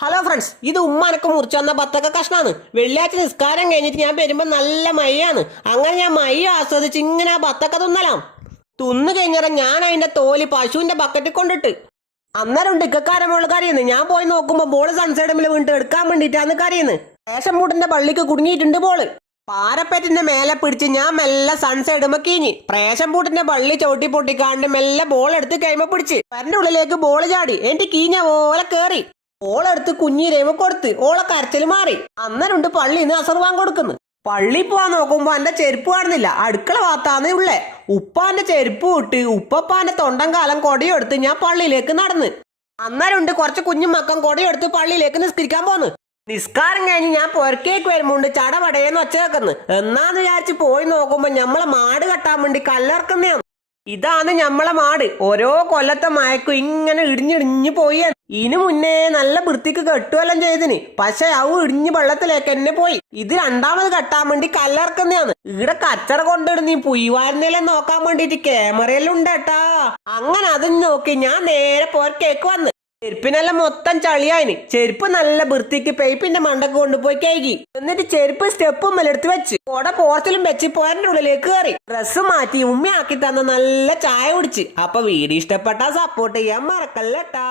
Hello friends, ഇത് ഉമ്മാനൊക്കെ മുറിച്ചു വന്ന ബത്തക്ക കഷ്ണാണ്. വെള്ളിയാഴ്ച നിസ്കാരം കഴിഞ്ഞിട്ട് ഞാൻ വരുമ്പോ നല്ല മയ്യാണ്. അങ്ങനെ ഞാൻ മയ്യ ആസ്വദിച്ച് ഇങ്ങനെ ആ ബത്തക്ക തിന്നലാം. തിന്നു കഴിഞ്ഞാൽ ഞാൻ അതിന്റെ തോല് പശുവിന്റെ ബക്കറ്റിൽ കൊണ്ടിട്ട് അന്നേരം ഉണ്ട് ഇക്കാരമുള്ള കറിയുന്നു. ഞാൻ പോയി നോക്കുമ്പോ ബോള് സൺസൈഡ് വീണിട്ട് എടുക്കാൻ വേണ്ടിട്ടാണ് കറിയുന്നു. റേഷൻ പൂട്ടിന്റെ പള്ളിക്ക് കുടുങ്ങിയിട്ടുണ്ട് ബോള്. പാരപ്പറ്റിന്റെ മേലെ പിടിച്ച് ഞാൻ മെല്ലെ സൺസൈഡ് കീഞ്ഞി പ്രേഷൻ പൂട്ടിന്റെ പള്ളി ചവിട്ടി പൊട്ടിക്കാണ്ട് മെല്ലെ ബോൾ എടുത്ത് കൈമ പിടിച്ച് വരന്റെ ഉള്ളിലേക്ക് ബോൾ ചാടി എനിക്ക് കീഞ്ഞ പോലെ കേറി. ഓളെടുത്ത് കുഞ്ഞിരേമ കൊടുത്ത് ഓളെ കരച്ചിൽ മാറി. അന്നേരമുണ്ട് പള്ളിന്ന് അസർവാൻ കൊടുക്കുന്നു. പള്ളി പോവാൻ നോക്കുമ്പോ എന്റെ ചെരുപ്പ് കാണുന്നില്ല. അടുക്കള ഭാഗത്താന്നേ ഉള്ളേ. ഉപ്പാന്റെ ചെരുപ്പ് വിട്ട് ഉപ്പപ്പാന്റെ തൊണ്ടൻ കാലം കൊടയെടുത്ത് ഞാൻ പള്ളിയിലേക്ക് നടന്ന്. അന്നേരമുണ്ട് കുറച്ച് കുഞ്ഞു മക്കം കൊടയെടുത്ത് പള്ളിയിലേക്ക് നിസ്കരിക്കാൻ പോന്ന്. നിസ്കാരം കഴിഞ്ഞ് ഞാൻ പുറക്കേക്ക് വരുമ്പോണ്ട് ചടപടയെന്ന് ഒച്ച വെക്കുന്നു. എന്നാന്ന് വിചാരിച്ച് പോയി നോക്കുമ്പോ ഞമ്മളെ മാട് കെട്ടാൻ വേണ്ടി കല്ലിറക്കുന്നതാണ്. ഇതാണ് ഞമ്മളെ മാട്. ഓരോ കൊല്ലത്തെ മയക്കും ഇങ്ങനെ ഇടിഞ്ഞിടിഞ്ഞു പോയി. ഇതിനു മുന്നേ നല്ല വൃത്തിക്ക് കെട്ടുവെല്ലാം ചെയ്തിന്. പക്ഷെ അവ ഇടിഞ്ഞ് വെള്ളത്തിലേക്ക് എന്നെ പോയി. ഇത് രണ്ടാമത് കെട്ടാൻ വേണ്ടി കല്ലിറക്കുന്നതാണ്. ഇവിടെ കച്ചറ കൊണ്ടിടുന്ന ഈ പുയ്വാരുന്നേലും നോക്കാൻ വേണ്ടിട്ട് ക്യാമറയെല്ലാം ഉണ്ടേട്ടാ. അങ്ങനെ അതും നോക്കി ഞാൻ നേരെ പോർക്കേക്ക് വന്ന്. ചെരുപ്പിനെല്ലാം മൊത്തം ചളിയായിന്. ചെരുപ്പ് നല്ല വൃത്തിക്ക് പൈപ്പിന്റെ മണ്ടക്ക് കൊണ്ടുപോയി കഴുകി. എന്നിട്ട് ചെരുപ്പ് സ്റ്റെപ്പും മേലെടുത്ത് വെച്ച് കൊട പോർച്ചിലും വെച്ച് പോരന്റെ ഉള്ളിലേക്ക് കയറി ഡ്രസ്സ് മാറ്റി ഉമ്മയാക്കി തന്ന നല്ല ചായ കുടിച്ച്. അപ്പൊ വീഡിയോ ഇഷ്ടപ്പെട്ടാ സപ്പോർട്ട് ചെയ്യാൻ മറക്കല്ലേട്ടാ.